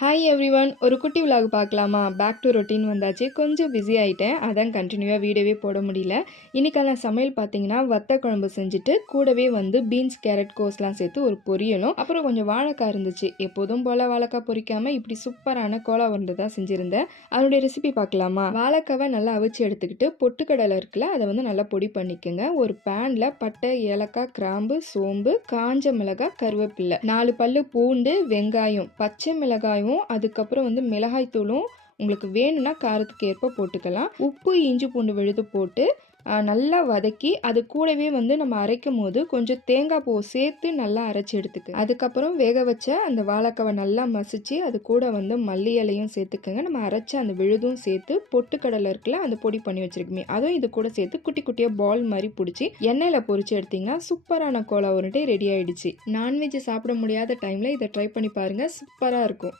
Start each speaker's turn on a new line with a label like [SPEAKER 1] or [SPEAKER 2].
[SPEAKER 1] Hi everyone ஒரு குட்டி vlog பார்க்கலாமா? பேக் டு ரொட்டீன் வந்தாச்சு. கொஞ்சம் பிஸி ஆகிட்டேன் அதான் கண்டினியூவாக வீடியோவே போட முடியல. இன்றைக்கான சமையல் பார்த்தீங்கன்னா வத்த குழம்பு செஞ்சுட்டு கூடவே வந்து பீன்ஸ் கேரட் கோஸ்லாம் சேர்த்து ஒரு பொரியலும் அப்புறம் கொஞ்சம் வாழைக்காய் இருந்துச்சு. எப்போதும் போல் வாழைக்காய் பொரிக்காமல் இப்படி சூப்பரான கோலா உருண்டை தான் செஞ்சுருந்தேன். அதனுடைய ரெசிபி பார்க்கலாமா? வாழைக்காவை நல்லா அவிச்சு எடுத்துக்கிட்டு பொட்டுக்கடலை இருக்குல்ல அதை வந்து நல்லா பொடி பண்ணிக்கோங்க. ஒரு பேனில் பட்டை ஏலக்காய் கிராம்பு சோம்பு காஞ்ச மிளகாய் கருவேப்பில்லை நாலு பல்லு பூண்டு வெங்காயம் பச்சை மிளகாயும் அதுக்கப்புறம் வந்து மிளகாய் தூளும் உங்களுக்கு வேணும்னா காரத்துக்கு ஏற்ப போட்டுக்கலாம். உப்பு இஞ்சி பூண்டு விழுது போட்டு நல்லா வதக்கி அது கூடவே வந்து நம்ம அரைக்கும் போது கொஞ்சம் தேங்காய் பூ சேர்த்து நல்லா அரைச்சி எடுத்துக்க. அதுக்கப்புறம் வேக வச்ச அந்த வாழைக்காவை நல்லா மசிச்சு அது கூட வந்து மல்லி இலையும் சேர்த்துக்கோங்க. நம்ம அரைச்ச அந்த விழுதும் சேர்த்து பொட்டுக்கடலை இருக்குல்ல அந்த பொடி பண்ணி வச்சிருக்குமே அதுவும் இது கூட சேர்த்து குட்டி குட்டியாக பால் மாதிரி பிடிச்சி எண்ணெயில் பொறிச்சு எடுத்தீங்கன்னா சூப்பரான கோலா உருண்டை ரெடி ஆயிடுச்சு. நான்வெஜ் சாப்பிட முடியாத டைமில் இதை ட்ரை பண்ணி பாருங்கள் சூப்பராக இருக்கும்.